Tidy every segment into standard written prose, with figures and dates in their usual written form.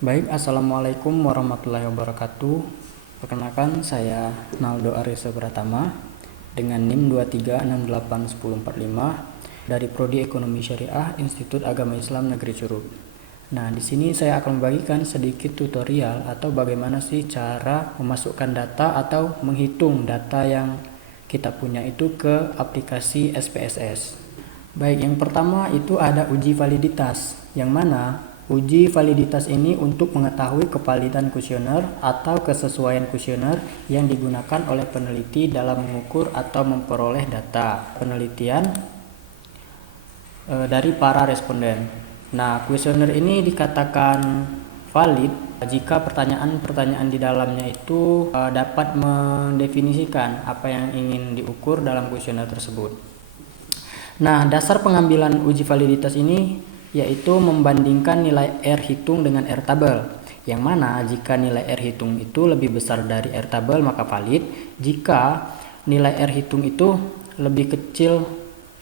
Baik, Assalamualaikum warahmatullahi wabarakatuh. Perkenalkan, saya Naldo Arisa Pratama dengan NIM 23681045 dari Prodi Ekonomi Syariah Institut Agama Islam Negeri Curug. Nah, di sini saya akan membagikan sedikit tutorial atau bagaimana sih cara memasukkan data atau menghitung data yang kita punya itu ke aplikasi SPSS. Baik, yang pertama itu ada uji validitas, yang mana uji validitas ini untuk mengetahui kevalidan kuesioner atau kesesuaian kuesioner yang digunakan oleh peneliti dalam mengukur atau memperoleh data penelitian dari para responden. Nah, kuesioner ini dikatakan valid jika pertanyaan-pertanyaan di dalamnya itu dapat mendefinisikan apa yang ingin diukur dalam kuesioner tersebut. Nah, dasar pengambilan uji validitas ini yaitu membandingkan nilai R hitung dengan R tabel, yang mana jika nilai R hitung itu lebih besar dari R tabel maka valid, jika nilai R hitung itu lebih kecil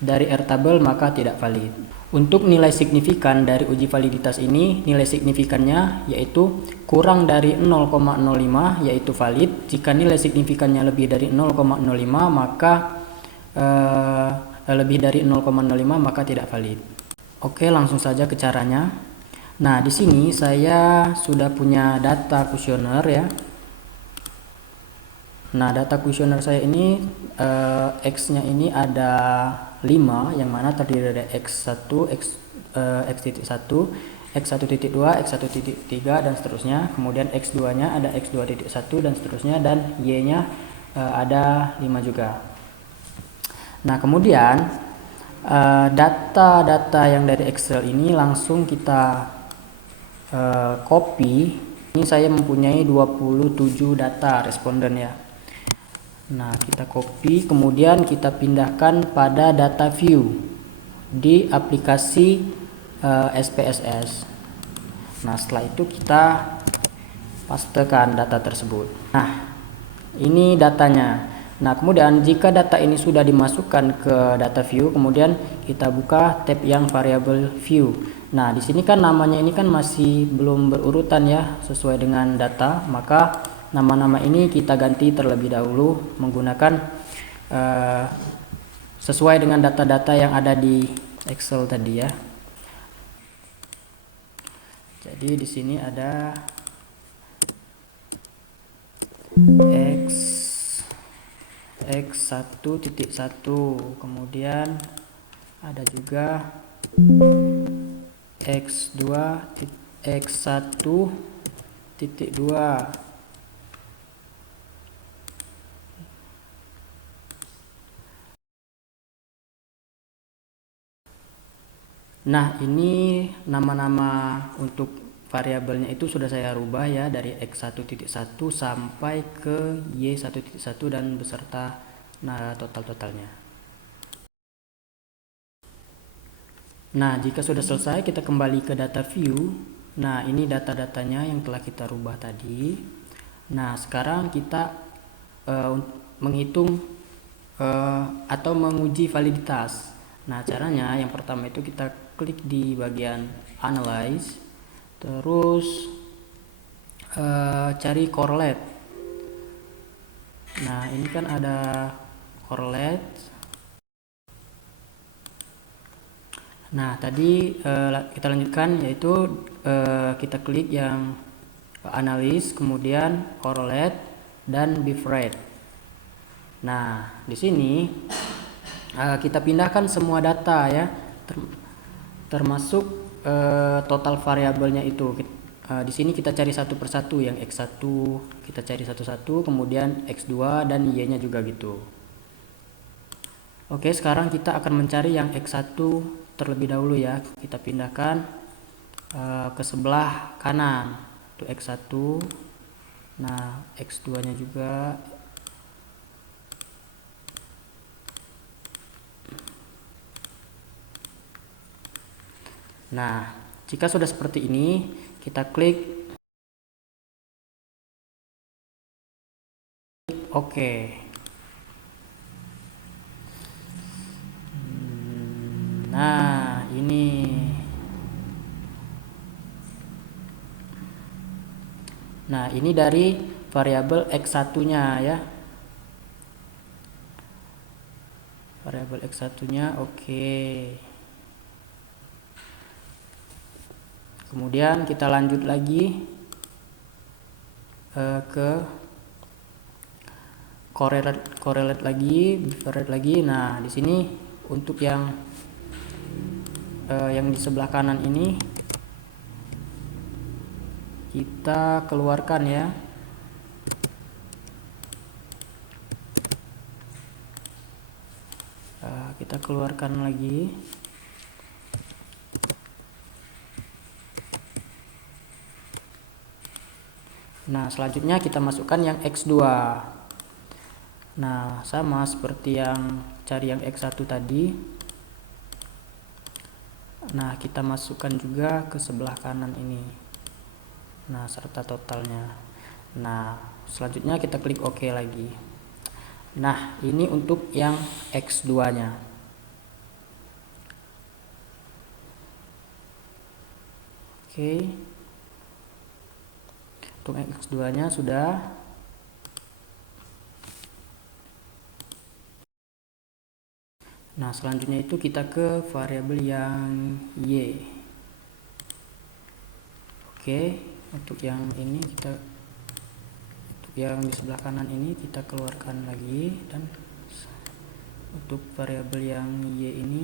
dari R tabel maka tidak valid. Untuk nilai signifikan dari uji validitas ini, nilai signifikannya yaitu kurang dari 0,05 yaitu valid. Jika nilai signifikannya lebih dari 0,05 maka lebih dari 0,05 maka tidak valid. Oke, langsung saja ke caranya. Nah, di sini saya sudah punya data kuesioner ya. Nah, data kuesioner saya ini X-nya ini ada 5, yang mana terdiri dari X1, X1, X1.2, X1.3 dan seterusnya. Kemudian X2-nya ada X2.1 dan seterusnya, dan Y-nya ada 5 juga. Nah, kemudian data-data yang dari Excel ini langsung kita copy. Ini saya mempunyai 27 data responden ya. Nah, kita copy, kemudian kita pindahkan pada data view di aplikasi SPSS. Nah, setelah itu kita pastekan data tersebut. Nah, ini datanya. Nah, kemudian jika data ini sudah dimasukkan ke data view, kemudian kita buka tab yang variable view. Nah, di sini kan namanya ini kan masih belum berurutan ya sesuai dengan data, maka nama-nama ini kita ganti terlebih dahulu menggunakan sesuai dengan data-data yang ada di Excel tadi ya. Jadi di sini ada X1.1, kemudian ada juga X2, X1.2. Nah, ini nama-nama untuk variabelnya itu sudah saya rubah ya, dari X1.1 sampai ke Y1.1 dan beserta total-totalnya. Nah, jika sudah selesai kita kembali ke data view. Nah, ini data-datanya yang telah kita rubah tadi. Nah, sekarang kita menghitung atau menguji validitas. Nah, caranya yang pertama itu kita klik di bagian analyze, terus cari correlate. Nah, ini kan ada correlate. Nah, tadi kita lanjutkan, yaitu kita klik yang analyze, kemudian correlate dan bifurcate. Nah, di sini kita pindahkan semua data ya, termasuk total variabelnya itu. Di sini kita cari satu persatu, yang X1 kita cari satu-satu, kemudian X2 dan Y-nya juga gitu. Oke, sekarang kita akan mencari yang X1 terlebih dahulu ya. Kita pindahkan ke sebelah kanan, itu X1. Nah, X2-nya juga. Nah, jika sudah seperti ini, kita klik OK. Nah, ini Nah, ini dari variabel X1-nya ya. Variabel X1-nya oke. Kemudian kita lanjut lagi ke correlate lagi, bivariate lagi. Nah, di sini untuk yang di sebelah kanan ini kita keluarkan ya. Kita keluarkan lagi. Nah, selanjutnya kita masukkan yang X2. Nah, sama seperti yang cari yang X1 tadi. Nah, kita masukkan juga ke sebelah kanan ini. Nah, serta totalnya. Nah, selanjutnya kita klik OK lagi. Nah, ini untuk yang X2-nya. Oke. Untuk X2-nya sudah. Nah, selanjutnya itu kita ke variabel yang Y. Oke, untuk yang ini yang di sebelah kanan ini kita keluarkan lagi, dan untuk variabel yang Y ini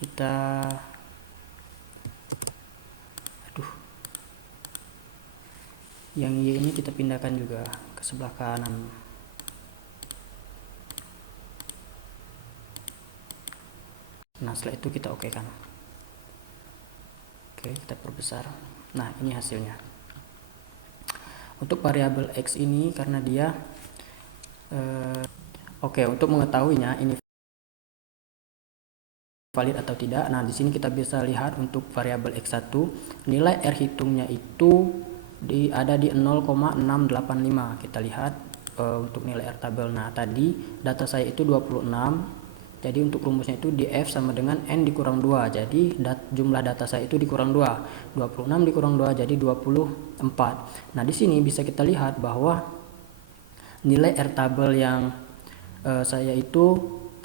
kita yang Y ini kita pindahkan juga ke sebelah kanan. Nah, setelah itu kita oke kan. Oke, kita perbesar. Nah, ini hasilnya. Untuk variabel X ini karena dia oke, untuk mengetahuinya ini valid atau tidak. Nah, di sini kita bisa lihat untuk variabel X1 nilai R hitungnya itu ada di 0,685. Kita lihat untuk nilai R tabel. Nah, tadi data saya itu 26. Jadi untuk rumusnya itu df sama dengan n dikurang 2. Jadi jumlah data saya itu dikurang 2. 26 dikurang 2 jadi 24. Nah, di sini bisa kita lihat bahwa nilai R tabel yang saya itu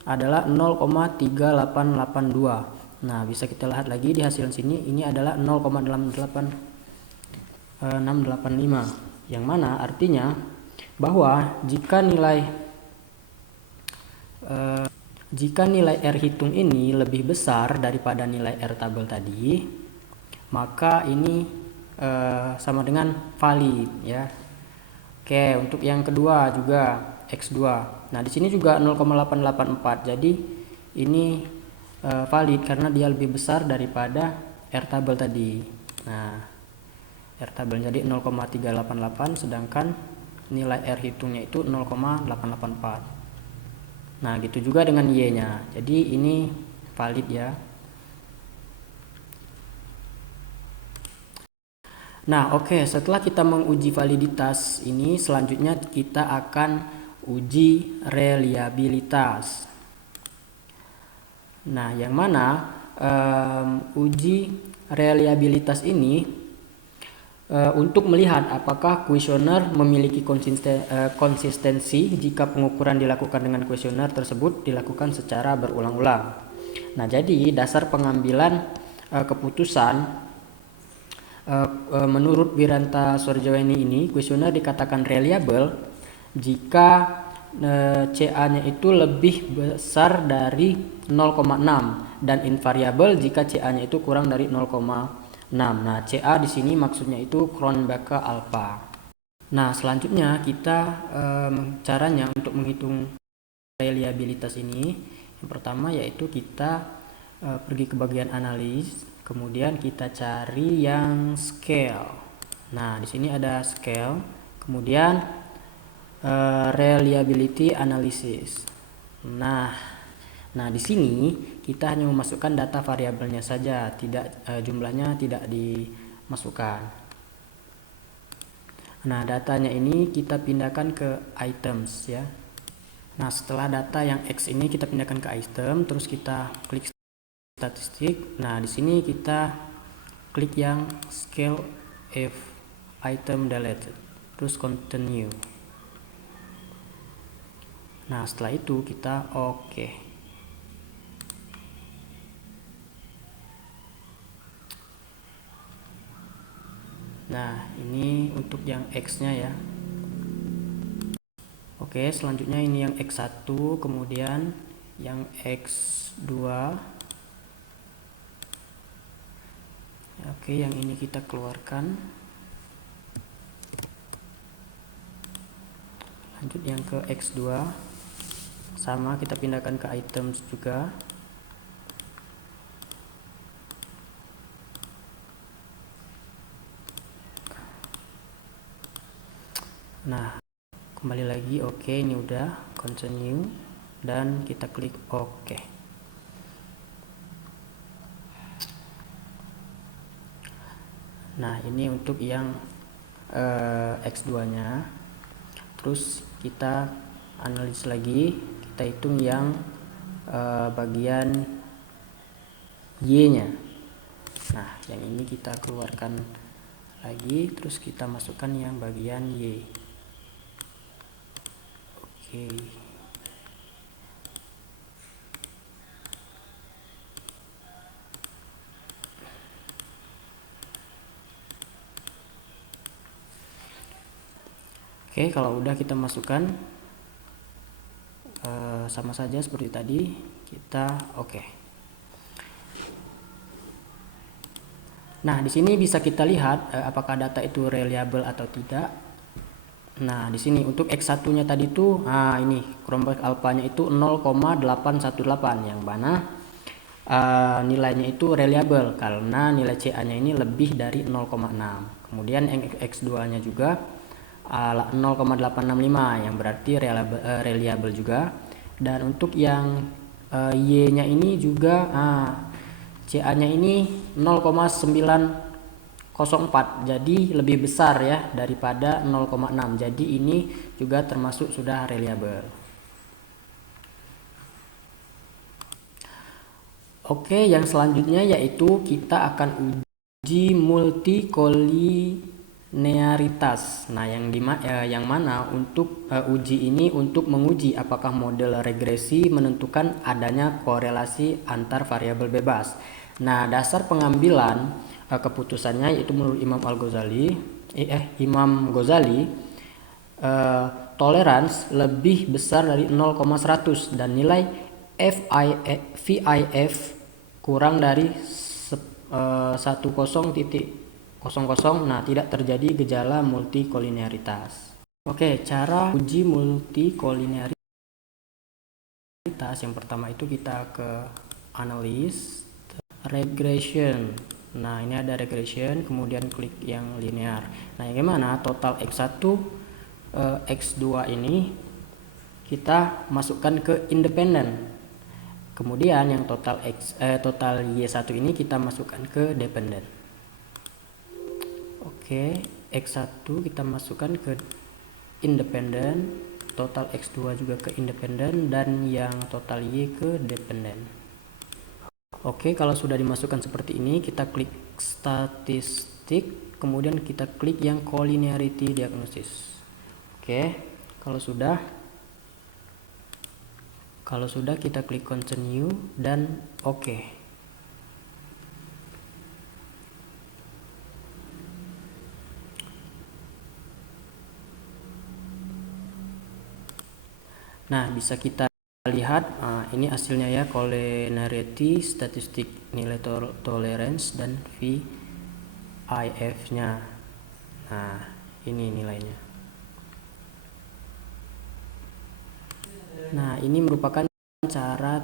adalah 0,3882. Nah, bisa kita lihat lagi di hasil sini ini adalah 0,685, yang mana artinya bahwa jika nilai R hitung ini lebih besar daripada nilai R tabel tadi, maka ini sama dengan valid ya. Oke, untuk yang kedua juga X2. Nah, di sini juga 0,884. Jadi ini valid karena dia lebih besar daripada R tabel tadi. Nah, R tabel jadi 0,388 sedangkan nilai R hitungnya itu 0,884. Nah, gitu juga dengan Y-nya. Jadi ini valid ya. Nah, oke, setelah kita menguji validitas ini, selanjutnya kita akan uji reliabilitas. Nah, yang mana uji reliabilitas ini untuk melihat apakah kuesioner memiliki konsistensi jika pengukuran dilakukan dengan kuesioner tersebut dilakukan secara berulang-ulang. Nah, jadi dasar pengambilan keputusan menurut Wiranta Suarjawani ini, kuesioner dikatakan reliable jika CA-nya itu lebih besar dari 0,6 dan invariabel jika CA-nya itu kurang dari 0,6. Nah, CA di sini maksudnya itu Cronbachke alpha. Nah, selanjutnya kita caranya untuk menghitung reliabilitas ini. Yang pertama yaitu kita pergi ke bagian analis, kemudian kita cari yang scale. Nah, di sini ada scale, kemudian reliability analysis. Nah, di sini kita hanya memasukkan data variabelnya saja, tidak jumlahnya tidak dimasukkan. Nah, datanya ini kita pindahkan ke items ya. Nah, setelah data yang X ini kita pindahkan ke item, terus kita klik statistik. Nah, di sini kita klik yang scale F item deleted, terus continue. Nah setelah itu kita oke. Nah ini untuk yang X nya ya. Oke, selanjutnya ini yang X1, kemudian yang X2. Oke, yang ini kita keluarkan. Lanjut yang ke X2, sama kita pindahkan ke items juga. Nah kembali lagi, oke, ini udah continue dan kita klik oke. Nah ini untuk yang X2 nya. Terus kita analis lagi, kita hitung yang bagian Y nya. Nah yang ini kita keluarkan lagi, terus kita masukkan yang bagian Y. Oke. Oke, kalau udah kita masukkan sama saja seperti tadi, kita oke. Nah, di sini bisa kita lihat apakah data itu reliable atau tidak. Nah, di sini untuk X1-nya tadi itu, ini Chromebook Alpha-nya itu 0,818, yang mana nilainya itu reliable karena nilai CA-nya ini lebih dari 0,6. Kemudian yang X2-nya juga 0,865, yang berarti reliable juga. Dan untuk yang Y-nya ini juga CA-nya ini 0,904, jadi lebih besar ya daripada 0,6. Jadi ini juga termasuk sudah reliable. Oke, yang selanjutnya yaitu kita akan uji multikolinearitas. Nah, yang mana untuk uji ini untuk menguji apakah model regresi menentukan adanya korelasi antar variabel bebas. Nah, dasar pengambilan keputusannya yaitu menurut Imam Ghazali, tolerans lebih besar dari 0,100 dan nilai VIF kurang dari 10,00. Nah, tidak terjadi gejala multikolinearitas. Oke, cara uji multikolinearitas yang pertama itu kita ke analis, regression. Nah, ini ada regression, kemudian klik yang linear. Nah, yang gimana total X1 X2 ini kita masukkan ke independen. Kemudian yang total Y1 ini kita masukkan ke dependen. Oke, X1 kita masukkan ke independen, total X2 juga ke independen, dan yang total Y ke dependen. Oke, kalau sudah dimasukkan seperti ini, kita klik statistik, kemudian kita klik yang collinearity diagnosis. Oke, kalau sudah kita klik continue dan oke. Nah, bisa kita lihat ini hasilnya ya, collinearity, statistik, nilai tolerance, dan VIF-nya. Nah, ini nilainya. Nah, ini merupakan cara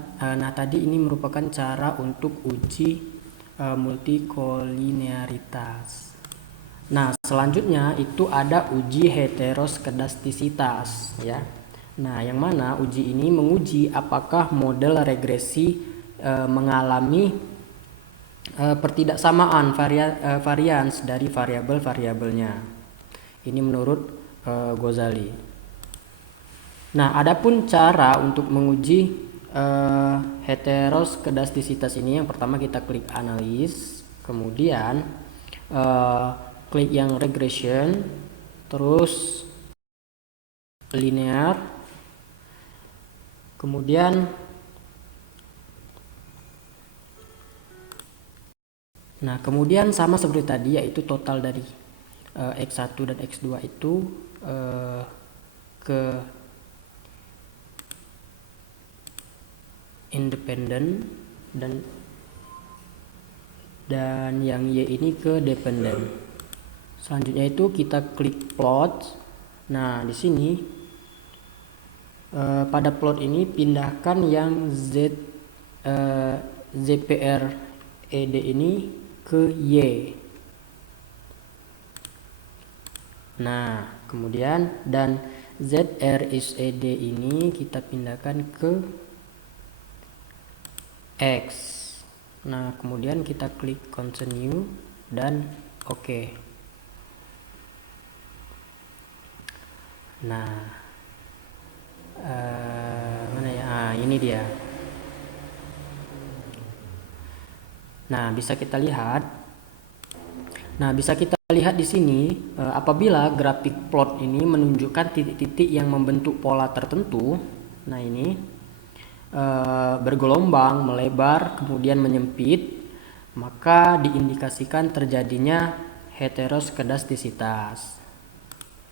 tadi ini merupakan cara untuk uji multikolinearitas. Nah, selanjutnya itu ada uji heteroskedastisitas ya. Nah, yang mana uji ini menguji apakah model regresi mengalami pertidaksamaan varians dari variabel-variabelnya. Ini menurut Ghazali. Nah, adapun cara untuk menguji heteroskedastisitas ini, yang pertama kita klik analis, kemudian klik yang regression, terus linear, kemudian sama seperti tadi, yaitu total dari X1 dan X2 itu ke independen dan yang Y ini ke dependen. Selanjutnya itu kita klik plot. Nah, di sini pada plot ini pindahkan yang ZPRED ini ke Y. Nah, kemudian dan ZRSED ini kita pindahkan ke X. Nah, kemudian kita klik continue dan oke. Nah, mana ya? Ini dia. Nah, bisa kita lihat. Di sini apabila grafik plot ini menunjukkan titik-titik yang membentuk pola tertentu. Nah, ini bergelombang, melebar, kemudian menyempit, maka diindikasikan terjadinya heteroskedastisitas.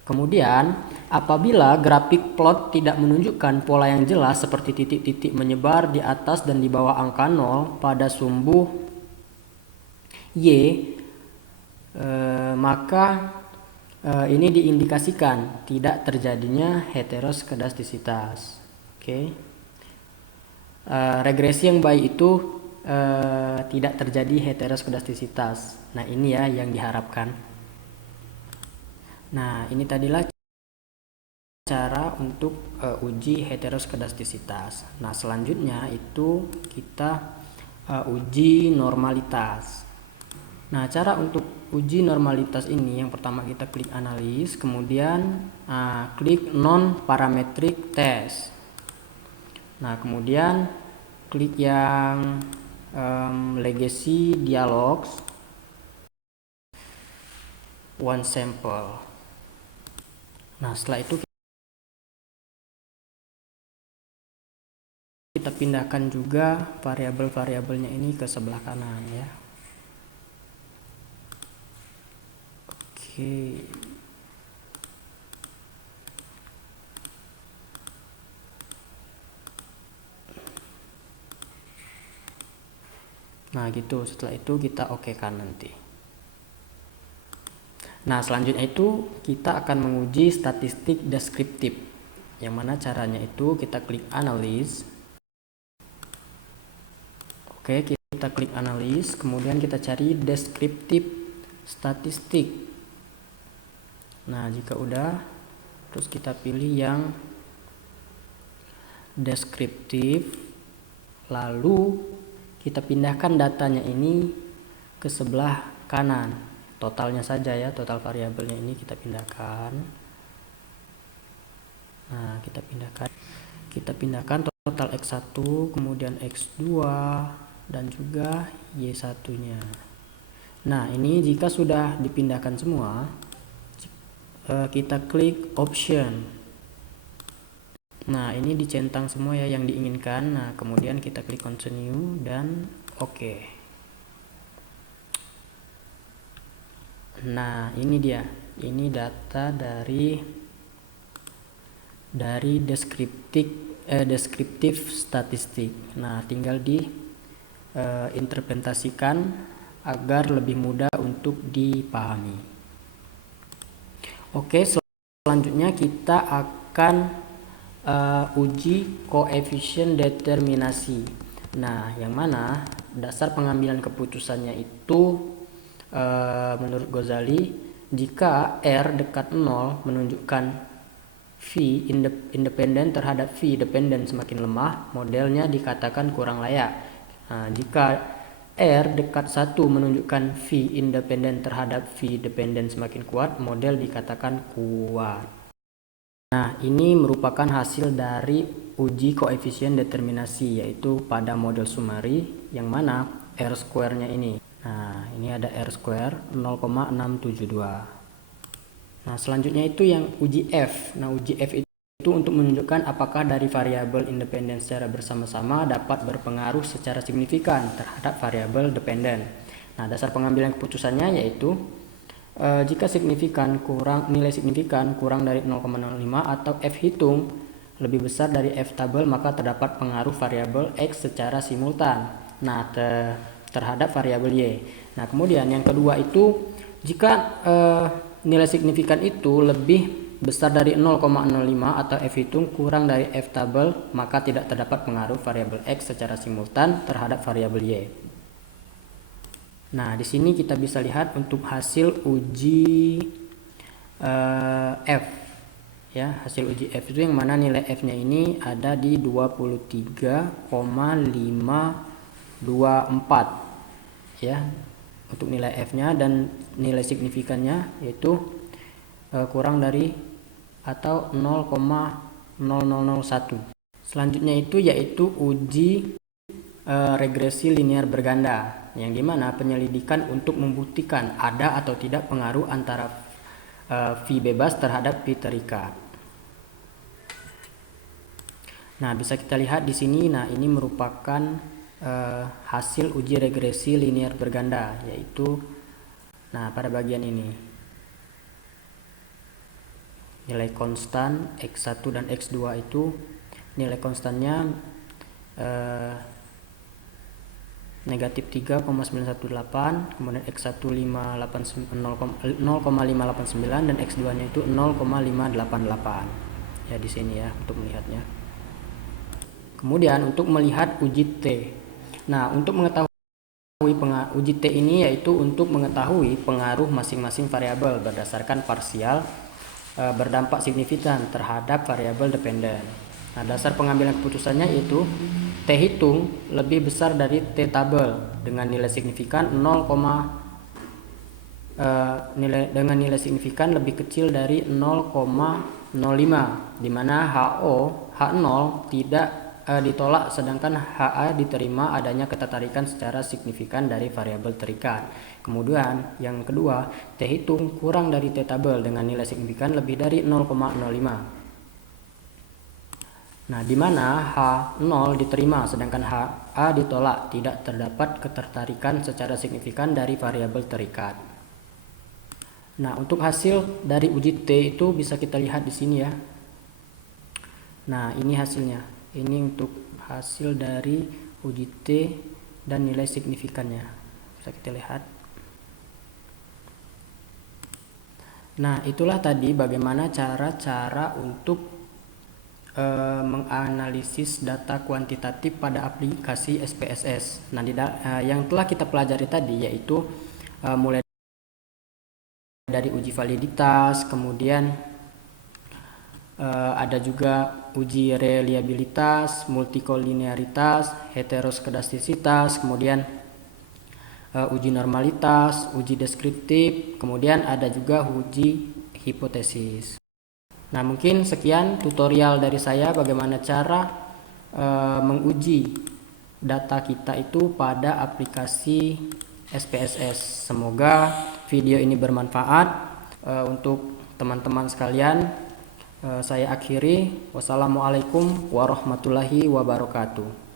Kemudian, apabila grafik plot tidak menunjukkan pola yang jelas seperti titik-titik menyebar di atas dan di bawah angka 0 pada sumbu Y, maka ini diindikasikan tidak terjadinya heteroskedastisitas. Oke. Regresi yang baik itu tidak terjadi heteroskedastisitas. Nah, ini ya yang diharapkan. Nah, ini tadilah cara untuk uji heteroskedastisitas. Nah, selanjutnya itu kita uji normalitas. Nah, cara untuk uji normalitas ini yang pertama kita klik analis, kemudian klik non parametric test. Nah, kemudian klik yang legacy dialogs one sample. Nah, setelah itu kita pindahkan juga variabel-variabelnya ini ke sebelah kanan ya. Oke. Nah, gitu. Setelah itu kita okekan nanti. Nah, selanjutnya itu kita akan menguji statistik deskriptif. Yang mana caranya itu kita klik analis. Oke, kita klik analis, kemudian kita cari deskriptif statistik. Nah, jika udah, terus kita pilih yang deskriptif, lalu kita pindahkan datanya ini ke sebelah kanan, totalnya saja ya, total variabelnya ini kita pindahkan. Nah, kita pindahkan total X1, kemudian X2 dan juga Y1-nya. Nah, ini jika sudah dipindahkan semua, kita klik option. Nah, ini dicentang semua ya yang diinginkan. Nah, kemudian kita klik continue dan oke. Nah, ini dia. Ini data dari deskriptif statistik. Nah, tinggal diinterpretasikan agar lebih mudah untuk dipahami. Oke, selanjutnya kita akan uji koefisien determinasi. Nah, yang mana dasar pengambilan keputusannya itu menurut Ghazali, jika R dekat 0 menunjukkan V independen terhadap V dependen semakin lemah, modelnya dikatakan kurang layak. Nah, jika R dekat 1 menunjukkan V independen terhadap V dependen semakin kuat, model dikatakan kuat. Nah, ini merupakan hasil dari uji koefisien determinasi, yaitu pada model Sumari, yang mana R square-nya ini. Nah, ini ada R square 0,672. Nah, selanjutnya itu yang uji F. Nah, uji F itu untuk menunjukkan apakah dari variabel independen secara bersama-sama dapat berpengaruh secara signifikan terhadap variabel dependen. Nah, dasar pengambilan keputusannya yaitu jika nilai signifikan kurang dari 0,05 atau F hitung lebih besar dari F tabel, maka terdapat pengaruh variabel X secara simultan. Nah, terhadap variabel Y. Nah, kemudian yang kedua itu jika nilai signifikan itu lebih besar dari 0,05 atau F hitung kurang dari F tabel, maka tidak terdapat pengaruh variabel X secara simultan terhadap variabel Y. Nah, di sini kita bisa lihat untuk hasil uji F. Ya, hasil uji F itu yang mana nilai F-nya ini ada di 23,524. Ya, untuk nilai F-nya, dan nilai signifikannya yaitu kurang dari atau 0,0001. Selanjutnya itu yaitu uji regresi linear berganda, yang dimana penyelidikan untuk membuktikan ada atau tidak pengaruh antara V bebas terhadap V terikat. Nah, bisa kita lihat di sini. Nah, ini merupakan hasil uji regresi linear berganda, yaitu pada bagian ini nilai konstan X1 dan X2 itu nilai konstannya negatif 3,918, kemudian X1 0,589 dan X2 nya itu 0,588. Ya, di sini ya untuk melihatnya. Kemudian untuk melihat uji T. Nah, untuk mengetahui uji T ini yaitu untuk mengetahui pengaruh masing-masing variabel berdasarkan parsial berdampak signifikan terhadap variabel dependen. Nah, dasar pengambilan keputusannya yaitu T hitung lebih besar dari T tabel dengan nilai signifikan dengan nilai signifikan lebih kecil dari 0,05, di mana H0 tidak ditolak, sedangkan HA diterima adanya ketertarikan secara signifikan dari variabel terikat. Kemudian yang kedua, T hitung kurang dari T tabel dengan nilai signifikan lebih dari 0,05. Nah, di mana H0 diterima sedangkan HA ditolak, tidak terdapat ketertarikan secara signifikan dari variabel terikat. Nah, untuk hasil dari uji T itu bisa kita lihat di sini ya. Nah, ini hasilnya. Ini untuk hasil dari uji T dan nilai signifikannya. Bisa kita lihat. Nah, itulah tadi bagaimana cara-cara untuk menganalisis data kuantitatif pada aplikasi SPSS. Nah, yang telah kita pelajari tadi yaitu mulai dari uji validitas, kemudian ada juga uji reliabilitas, multikolinearitas, heteroskedastisitas, kemudian uji normalitas, uji deskriptif, kemudian ada juga uji hipotesis. Nah, mungkin sekian tutorial dari saya bagaimana cara menguji data kita itu pada aplikasi SPSS. Semoga video ini bermanfaat untuk teman-teman sekalian. Saya akhiri. Wassalamualaikum warahmatullahi wabarakatuh.